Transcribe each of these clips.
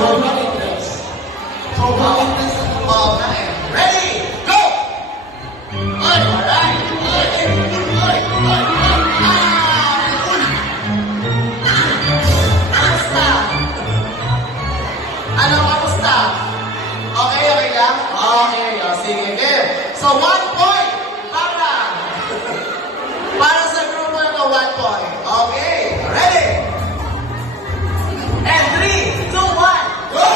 Sobrang interest. Sobrang interest sa trabaho na eh. Ready? Go! Ay, alright! Ay, ay, ay, ay, kamusta? Ano, kamusta? Okay, okay lang? Okay, o, sige, game. So, 1 point para sa grupo na 1 point. Okay, ready? And 3, 2, 1, go!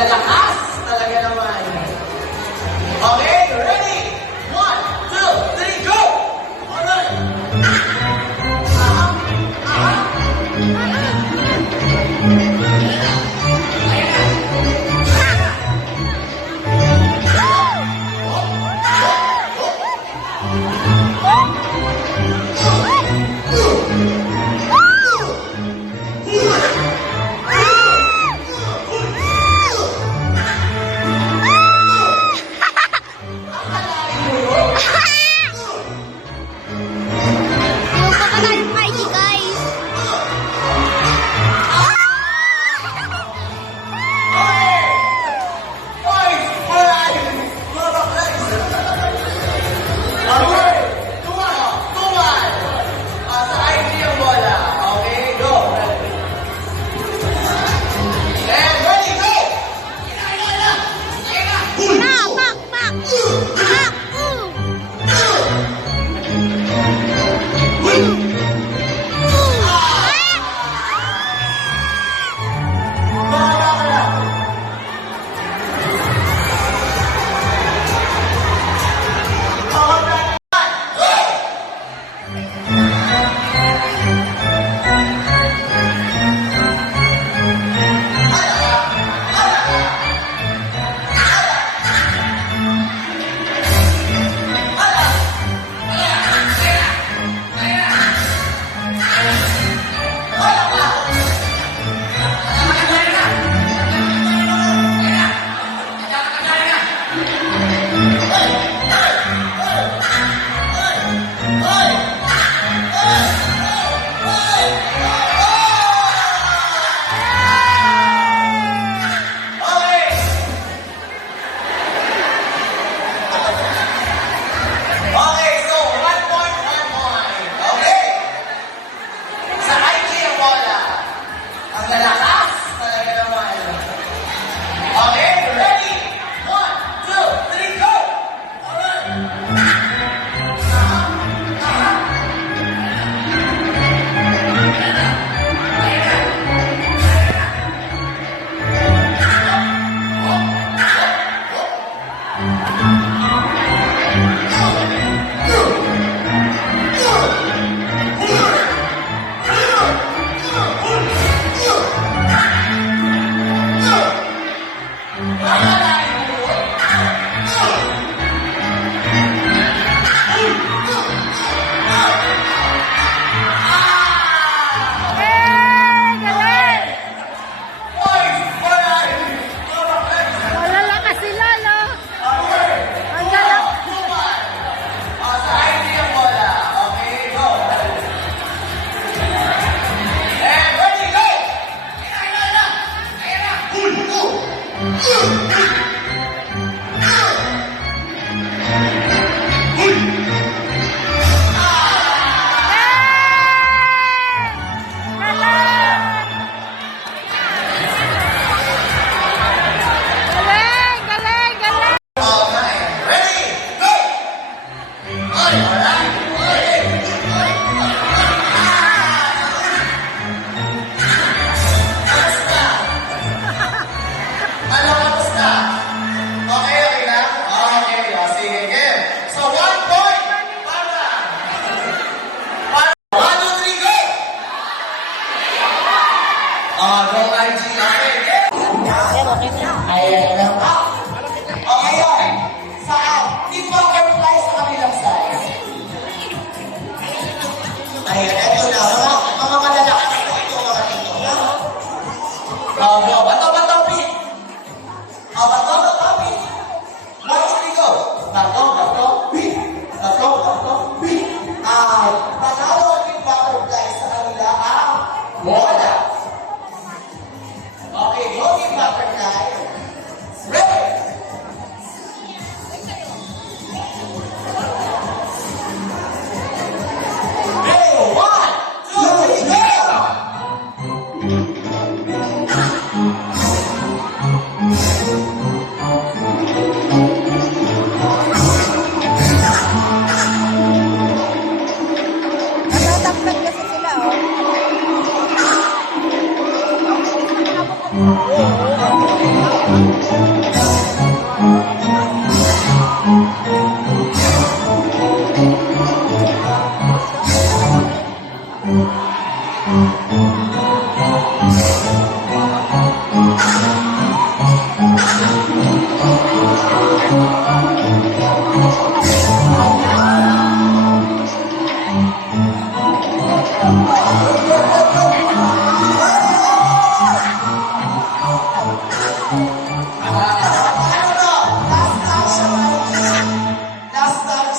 Lalakas talaga naman. Okay, ready? 1, 2, 3, go! Alright!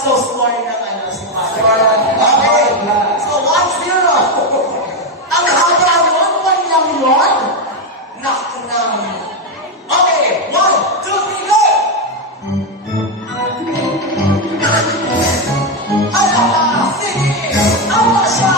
So, score ng si Father. Okay. So, 1-0. Ang haba nun, 1 lang yun. Naku naman. Okay, 1, 2, 3, go! Ala ka! Sige! Ala siya!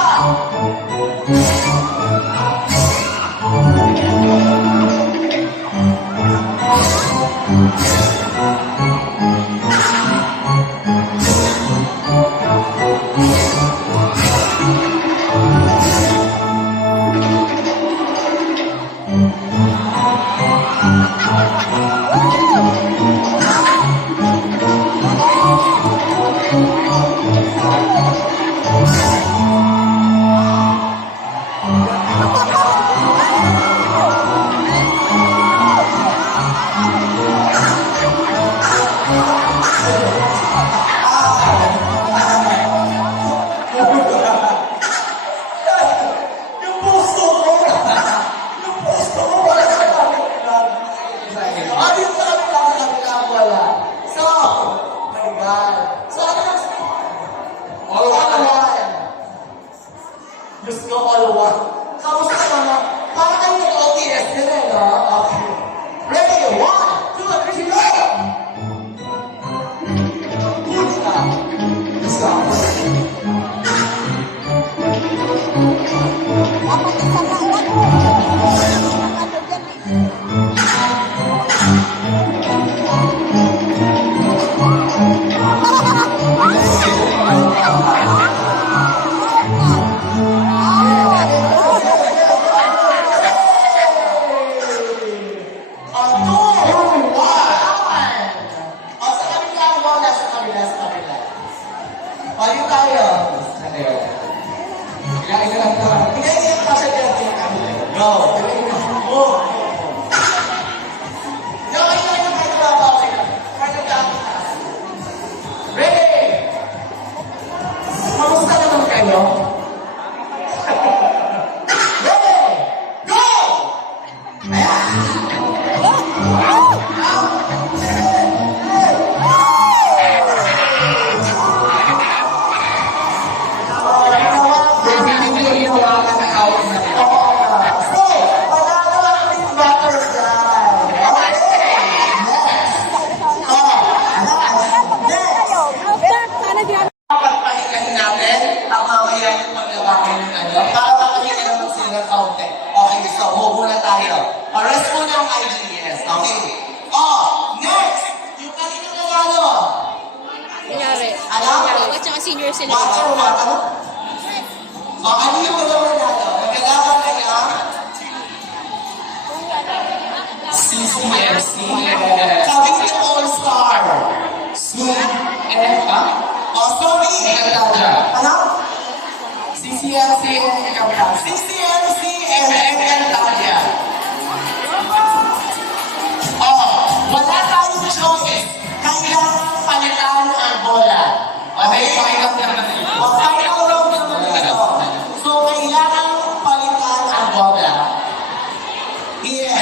Yung puso ko! Yung puso ko! Wala sa kapit-lang. Ayun sa kapit-lang, wala. So, oh my God. So, ano lang sa all one. Diyos ko, all one. Kamusta ka na? Parang kami nag-OTS din eh, no? Okay. Ready? 1, 2, 3, go! Good stuff. Good stuff. Dapat isang lang mo. Ano dyan eh. Paano tayo? Ilan pa sa dyan? Go! Go! Ready! Kamusta naman kayo? Ready! Go! Pagpahingahin natin ang mamaya yung paglabakay ng para makahinga naman sila ng kaunti. Okay, so move muna tayo. Rest muna ang IGS, okay? Next! Yung kanina na ano? Kunyari. Alam? At saka senior sila. Mata? Ano yung magawin natin? Nagkagawa kaya? CCFC. Sabi ko yung all-star. Soon. Sorry! Ano? CCMC and Encantadia. Wala tayong choice. Kailangan palitan ang bola. Okay? Final round naman ito. So, kailangan palitan ang bola. Yeah.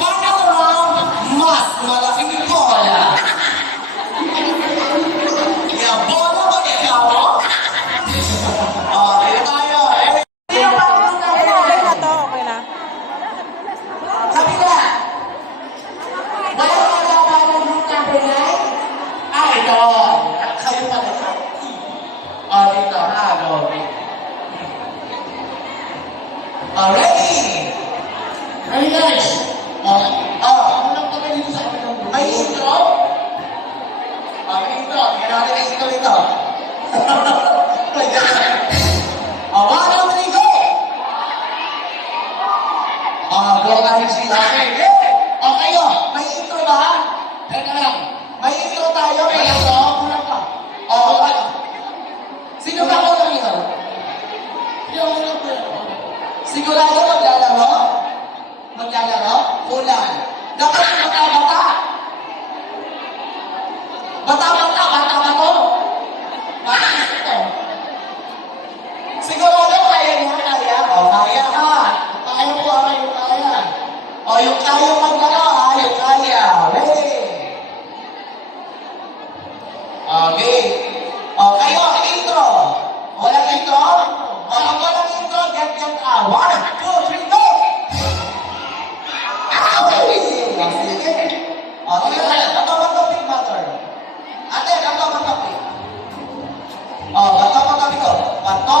Final round, mas malaking bola. Yeah, bola ba ikaw? Dito tayo. Okay na to, okay na. Kabila. Wala ka nalaman ng group number 9? Ito. Kayo pala. Dito. Ready? Ready guys? Ano lang kami dito sa amin ng group? May intro? May intro. Tingnan natin ang intro nito. 1, 2, 3, go! Bola rin sila. Okay, may intro ba? Teka lang. May intro tayo. May intro. Kulang pa. Sino ba ko lang yun? Sigurado maglalaro? Maglalaro? Kulang. Dapat bata-bata. Bata-bata ba to? Bata ito. Sigurado kaya niya, kaya? Kaya ka. Kaya ko, kaya. Yung kaya Walang intro? O, pag walang intro, get out. 1, 2, 3, go! Okay, sige. O, sige tayo. Bato topic matter. Ate, bato topic. O, bato topic ko. Bato,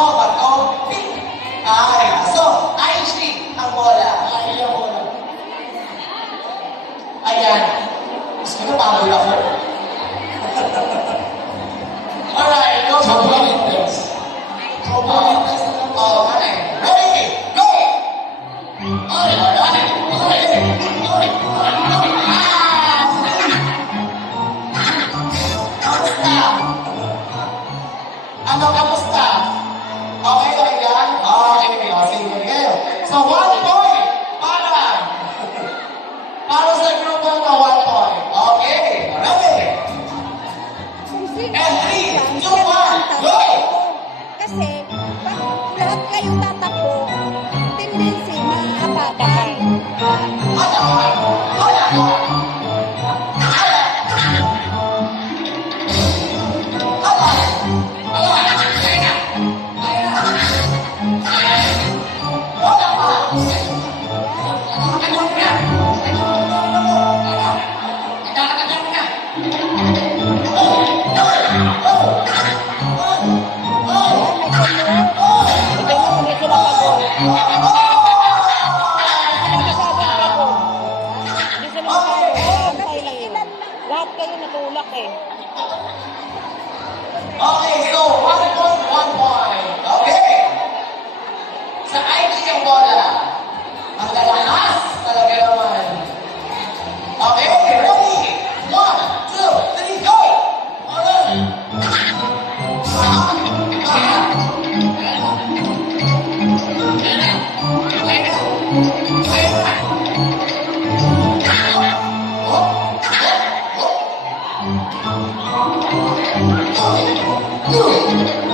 pick. Ay, so, IG ang bola. IG ang bola. Ayan. Gusto nyo pabol ako? Alright, go. Sobrang intense. Sobrang intense na lang. Oh, okay. Ready? Go! Ay, ay, ay. Kamusta? Ano kamusta? Okay lang yan? Okay, o, sige kayo. So, 1 point para sa grupo na 1 point. Okay, ready? And 3, 2, 1, go! Kasi, pag lahat kayo tatakbo, tendency maapakan. Hindi sila pagod. Hindi sila pagod. Hindi sila pagod. Lahat kayo natulak eh. Okay, so 1 point, 1 point. Okay. Sa IG ang bola. Ang lalakas talaga naman. Okay, ready? 1, 2, 3, go! Alright. Oh!